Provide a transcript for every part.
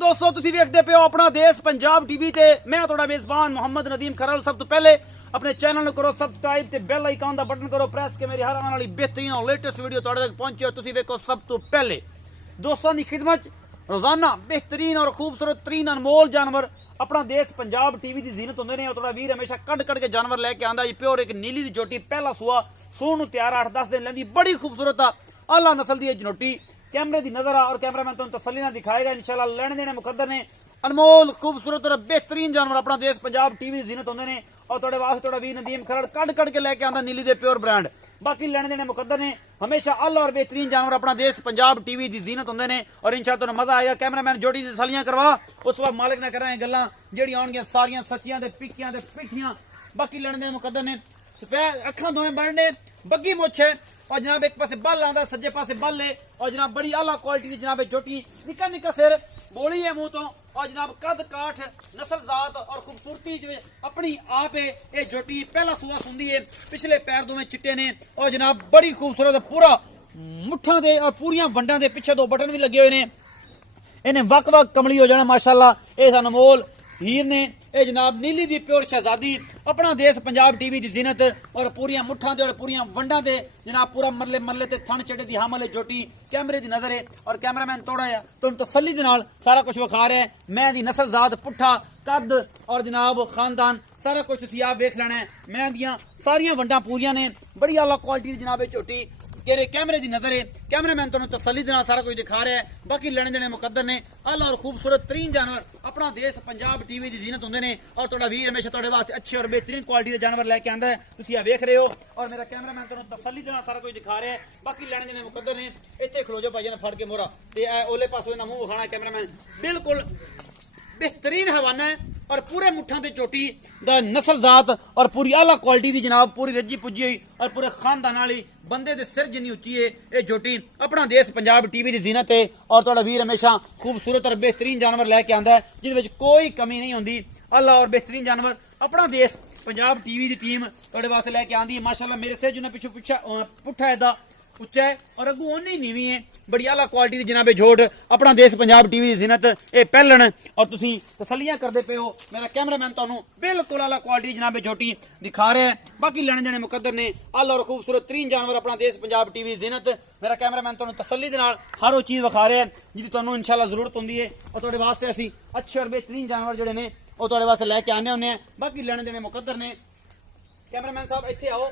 दोस्तों तुसी वेखदे पे हो अपना देश पंजाब टीवी ते मैं थोड़ा मेजबान मोहम्मद नदीम खरल। सब तो पहले अपने चैनल ਨੂੰ करो सब्सक्राइब ते बेल आइकन ਦਾ बटन करो प्रेस के मेरी हर आने वाली बेहतरीन और लेटेस्ट वीडियो ਤੁਹਾਡੇ तक पहुंचे। तुसी वेखो सब तो पहले दोस्तों की खिदमत रोजाना बेहतरीन और खूबसूरत तरीन अनमोल जानवर अपना देश पंजाब टीवी की जीनत होंगे ने। थोड़ा वीर हमेशा कड़ कड़ के जानवर लैके आंदा जी। प्योर एक नीली की झोटी पहला सूआ सून तैयार 8-10 दिन लेंदी बड़ी खूबसूरत आला नस्ल की झनोटी कैमरे की नजर आ और कैमरामैन तुम तसल्ली ना दिखाएगा इंशाल्लाह। लेने देने मुकद्दर ने अनमोल खूबसूरत और बेहतरीन जानवर अपना देश पंजाब टीवी जीनत होंगे ने और थोड़े वास्ते थोड़ा वीर नदीम खरड़ कड़ कड़ के लैके आंदा नीली दे प्योर ब्रांड। बाकी लेने देने मुकद्दर ने हमेशा आला और बेहतरीन जानवर अपना देश पंजाब टीवी की जीनत होंगे ने और इंशाल्लाह तुम्हें मजा आएगा। कैमरामैन जोड़ी तसल्लियां करवा उस वक्त मालिक ने कराए गल्लां जेड़ी आउणगियां सारियां सच्चियां ते पिक्कियां ते पिठियां। बाकी लेने देने मुकद्दर ने सफेद अखां दोवें बनने बग्गी मुछ है और जनाब एक पासे बल आंदा सज्जे पासे बल है और जनाब बड़ी आला क्वालिटी की जनाब झोटी निक्का निक्का सिर बोली है मुंह तो और जनाब कद काठ नस्ल जात और खूबसूरती जो अपनी आप है। ये झोटी पहला सूआ सुंदी है पिछले पैर दोवें चिट्टे ने और जनाब बड़ी खूबसूरत पूरा मुठा दे और पूरियां वंडा दे पिछे दो बटन भी लगे हुए ने। इन्हें वक वक कमली हो जाना माशाल्लाह। इस अनमोल हीर ने ये जनाब नीली दी प्योर शहजादी अपना देश पंजाब टीवी की जीनत और पूरियां मुठा दे और पूरियां वंडा दे जनाब पूरा मरले मरले ते थन चढ़े दी हामल झोटी कैमरे की नजर है और कैमरामैन थोड़ा है तुम तसल्ली दे नाल सारा कुछ विखा रहा है। मैं दी नस्ल जात पुठा कद और जनाब खानदान सारा कुछ तुसीं आप वेख लेना है। मैं दियां सारियां वंडा पूरियां ने बड़ी आला क्वालिटी दी जनाब झोटी केरे कैमरे की नजर है। कैमरामैन तुम तसल्ली दे नाल सारा कुछ दिखा रहा है। बाकी लेने देने मुकद्दर ने आला और खूबसूरत तरीन जानवर अपना देश पंजाब टीवी की जीनत होंगे ने और थोड़ा वीर हमेशा थोड़े वास्ते अच्छे और बेहतरीन क्वालिटी के जानवर लैके आंदा है। तुसीं आ वेख रहे हो और मेरा कैमरामैन तुम तसल्ली दे नाल सारा कुछ दिखा रहा है। बाकी लेने देने मुकद्दर ने इत्थे खलो जो भाई ने फड़ के मोरा ते ओले पासों इन्हां मूंह खाना कैमरामैन बिल्कुल बेहतरीन हवाना है और पूरे मुठा की चोटी दा नस्ल जात और पूरी आला क्वालिटी की जनाब पूरी रजी पुजी हुई और पूरे खानदान वाली बंदे दे सिर जिन्नी उच्ची है ये झोटी अपना देश पंजाब टीवी की जीनत है। और थोड़ा वीर हमेशा खूबसूरत और बेहतरीन जानवर लैके आंदा है जिहदे विच कोई कमी नहीं होंदी। आला और बेहतरीन जानवर अपना देश पंजाब टीवी की टीम थोड़े वास्ते लैके आंदी है माशाल्लाह। मेरे सिर जिन्हें पिछू पुठा है उच्चा है और अगू ओनी नीवी है बड़ी आला क्वालिटी की जनाबे झोट अपना देश पंजाब टीवी की जीनत ये पहलन और तुसीं तसल्लियां करते पे हो। मेरा कैमरामैन तुहानूं बिल्कुल आला क्वालिटी जनाबे झोटी दिखा रहा है। बाकी लेने देने मुकद्दर ने आला और खूबसूरत तरीन जानवर अपना देश पंजाब टीवी की जीनत मेरा कैमरामैन तुहानूं तसल्ली दे नाल हर वो चीज़ विखा रहा है जिहदी तुहानूं इंशाल्लाह जरूरत होंदी है और तुहाडे वास्ते असीं अच्छे और बेहतरीन जानवर जिहड़े ने वो तुहाडे वास्ते लैके आने हुंदे हैं। बाकी लेने देने मुकद्दर ने कैमरामैन साहब इत्थे आओ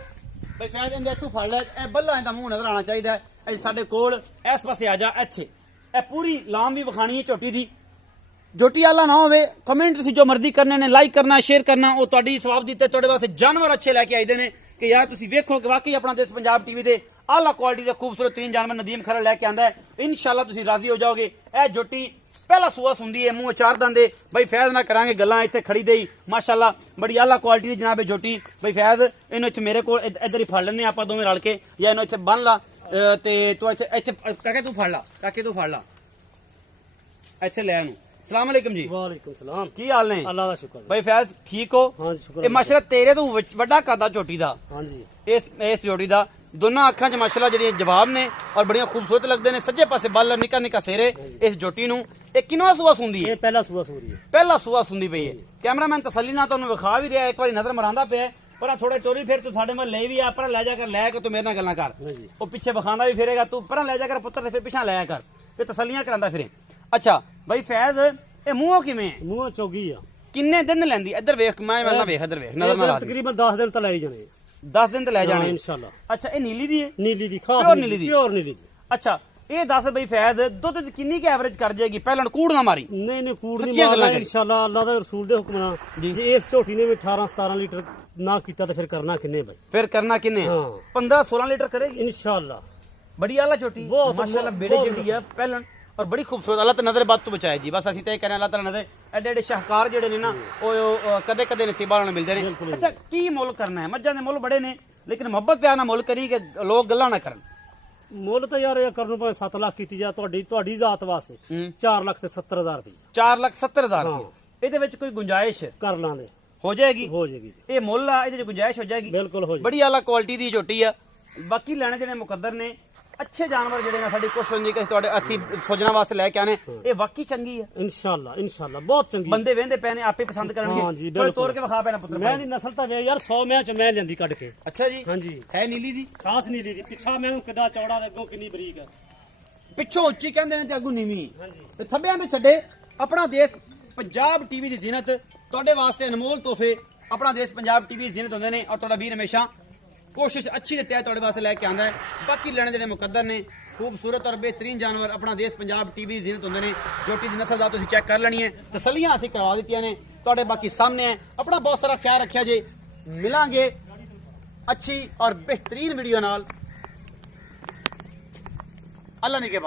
भाई फैज इंदे इत्थों फड़ लै बल्ला इंदा मूंह नजर आना चाहिए साडे कोल इस पासे आ जा इत्थे ए पूरी लाम भी विखानी है झोटी दी। झोटी आला ना होवे कमेंट तुसीं जो मर्जी करने ने लाइक करना शेयर करना वो तुहाडी सवाब दिते तुहाडे वास्ते जानवर अच्छे लैके आईदे ने कि यार तुसीं वेखो कि वाकई अपना देश पंजाब टीवी दे आला क्वालिटी दे खूबसूरत तीन जानवर नदीम खरड़ लैके आंदा है। इंशाल्लाह तुसीं राजी हो जाओगे। ए झोटी पहला सूआ सुंदी है मुंह चार दंदे भाई फैज ना करांगे गल्लां इत्थे खड़ी दे माशाल्लाह बड़ी आला क्वालिटी दी जनाब झोटी। भाई फैज इन्हूं इत्थे मेरे को इधर ही फड़ लैने आपां दोवें रल के या इन्हूं इत्थे बन ला ते तू इत्थे इत्थे काके तू फड़ ला काके तू फड़ ला इत्थे ले आनू। सलाम अलैकुम जी। वालेकुम सलाम। की हाल ने? अल्लाह दा शुक्र। भाई फैज ठीक हो? हां जी शुक्र। ए माशाल्लाह तेरे तो वड्डा कदा झोटी दा। हां जी इस जोड़ी दा दोनों अखां च माशाल्लाह जेहड़ियां जवाब ने और बड़ियां खूबसूरत लगदे ने। सज्जे पासे बल निक्का निक्का सिरे इस झोटी नूं ए किनवा सूआ सुंदी है? ये पहला सूआ सूरी है। पहला सूआ सुंदी पई है। कैमरामैन तसल्ली ना तुहानूं विखा भी रहा है एक बार नजर मरांदा पे पर थोड़े टोरी फिर तू साडे महल्ले भी आ पर ले जाकर लैके तू मेरे नाल गल्लां कर वो पीछे विखांदा भी फिरेगा तू पर ले जाकर पुत्र फिर पिछा लाया कर फिर तसल्लियां करांदा फिरे। अच्छा भाई फैज ए मुंह किवें है? मुंह चौगी आ। किन्ने दिन लैंदी इधर वेख मैं ना वेख इधर वेख नजर मार तकरीबन 10 दिन तो लाई जाने 10 दिन तो ले जाने इंशाल्लाह। अच्छा ये नीली दी है? नीली दी खास प्योर नीली दी। प्योर नीली दी। अच्छा ये दस भाई फैज दुध किन्नी के एवरेज कर जाएगी पहले कूड़ ना मारी? नहीं नहीं कूड़ सच्चियां नहीं गल्लां मारना करी। इंशाल्लाह अल्लाह दा रसूल दे हुक्म नाल जी। जे इस झोटी ने भी 18-17 लीटर ना कीता तो फिर करना किन्ने भाई? फिर करना किन्ने? हाँ। 15-16 लीटर करेगी इंशाल्लाह। बड़ी आला छोटी बहुत- माशाल्लाह बेड़े बहुत- जिहड़ी है पहलन और बड़ी खूबसूरत अल्लाह ते नजर बात तो बचाए जी। बस असीं ते करें अल्लाह ताला नजर एडे एडे शाहकार जेहड़े ने ना ओ कदे कदे नसीबा वाले मिलदे ने। बिल्कुल। अच्छा की मुल करना है? मज्जां दे मुल बड़े ने लेकिन मोहब्बत प्यार ना मुल करी कि लोग गल्लां ना करन। मुੱਲ ਤਾਂ ਯਾਰ ਇਹ ਕਰਨ ਭਾਵੇਂ 7 ਲੱਖ ਕੀਤੀ ਜਾ ਤੁਹਾਡੀ ਜ਼ਾਤ ਵਾਸਤੇ 4,70,000 ਰੁਪਏ 4,70,000 ਹਾਂ। ਇਹਦੇ ਵਿੱਚ ਕੋਈ ਗੁੰਜਾਇਸ਼ ਕਰ ਲਾਂਗੇ ਹੋ ਜਾਏਗੀ? ਹੋ ਜਾਏਗੀ ਜੀ। ਇਹ ਮੁੱਲ ਆ ਇਹਦੇ ਚ ਗੁੰਜਾਇਸ਼ ਹੋ ਜਾਏਗੀ? ਬਿਲਕੁਲ ਹੋ ਜਾਏਗੀ। ਬੜੀ ਆਲਾ ਕੁਆਲਿਟੀ ਦੀ ਝੋਟੀ ਆ। ਬਾਕੀ ਲੈਣੇ ਦੇਣੇ ਮੁਕੱਦਰ ਨੇ ਅੱਛੇ ਜਾਨਵਰ ਜਿਹੜੇ ਨੇ ਸਾਡੀ ਕੋਸ਼ਿਸ਼ ਹੁੰਦੀ ਕਿ ਤੁਹਾਡੇ ਅਸੀਂ ਸੋਜਣਾ ਵਾਸਤੇ ਲੈ ਕੇ ਆਨੇ ਇਹ ਵਾਕਈ ਚੰਗੀ ਹੈ ਇਨਸ਼ਾਅੱਲਾ ਬਹੁਤ ਚੰਗੀ। ਬੰਦੇ ਵੇਂਦੇ ਪਏ ਨੇ ਆਪੇ ਪਸੰਦ ਹਾਂ ਕਰਨਗੇ ਜੀ, ਥੋੜੇ ਤੋੜ ਕੇ ਵਿਖਾ ਪੈਣਾ ਪੁੱਤਰ ਮੈਂ ਦੀ ਨਸਲ ਤਾਂ ਵੇ ਯਾਰ 100 ਮੈਂ ਚ ਮੈਂ ਲੈਂਦੀ ਕੱਢ ਕੇ। ਅੱਛਾ ਜੀ ਹਾਂਜੀ ਹੈ ਨੀਲੀ ਦੀ ਖਾਸ ਨੀਲੀ ਦੀ, ਪਿੱਛਾ ਮੈਂ ਕਿੱਡਾ ਚੌੜਾ ਤੇ ਅੱਗੋਂ ਕਿੰਨੀ ਬਰੀਕ ਹੈ। ਪਿੱਛੋਂ ਉੱਚੀ ਕਹਿੰਦੇ ਨੇ ਤੇ ਅੱਗੋਂ ਨੀਵੀਂ ਹਾਂਜੀ ਤੇ ਥੱਬਿਆਂ ਦੇ ਛੱਡੇ ਆਪਣਾ ਦੇਸ਼ ਪੰਜਾਬ ਟੀਵੀ ਦੀ ਜ਼ਿਨਤ ਤੁਹਾਡੇ ਵਾਸਤੇ ਅਨਮੋਲ ਤੋਹਫੇ ਆਪਣਾ ਦੇਸ਼ ਪੰਜਾਬ ਟੀਵੀ ਦੀ ਜ਼ਿਨਤ ਹੁੰਦੇ ਨੇ ਔਰ ਤੁਹਾਡਾ ਵੀਰ ਹਮੇਸ਼ਾ ਕੋਸ਼ਿਸ਼ ਅੱਛੀ ਦੇ ਤਹਿਤ ਤੁਹਾਡੇ ਵਾਸਤੇ ਲੈ ਕੇ ਆਂਦਾ ਹੈ। ਬਾਕੀ ਲੈਣੇ ਜਿਹੜੇ ਮੁਕੱਦਰ ਨੇ ਖੂਬਸੂਰਤ ਔਰ ਬਿਹਤਰੀਨ ਜਾਨਵਰ ਆਪਣਾ ਦੇਸ਼ ਪੰਜਾਬ ਟੀਵੀ ਦੀ ਜ਼ਿਨਤ ਹੁੰਦੇ ਨੇ। ਝੋਟੀ ਦੀ ਨਸਲ ਦਾ ਤੁਸੀਂ ਚੈੱਕ ਕਰ ਲੈਣੀ ਹੈ, ਤਸੱਲੀਆਂ ਅਸੀਂ ਕਰਵਾ ਦਿੱਤੀਆਂ ਨੇ ਤੁਹਾਡੇ ਬਾਕੀ ਸਾਹਮਣੇ ਹੈ। ਆਪਣਾ ਬਹੁਤ ਸਾਰਾ ਖਿਆਲ ਰੱਖਿਆ ਜੇ, ਮਿਲਾਂਗੇ ਅੱਛੀ ਔਰ ਬਿਹਤਰੀਨ ਵੀਡੀਓ ਨਾਲ। ਅੱਲਾ ਨੇ ਕੇ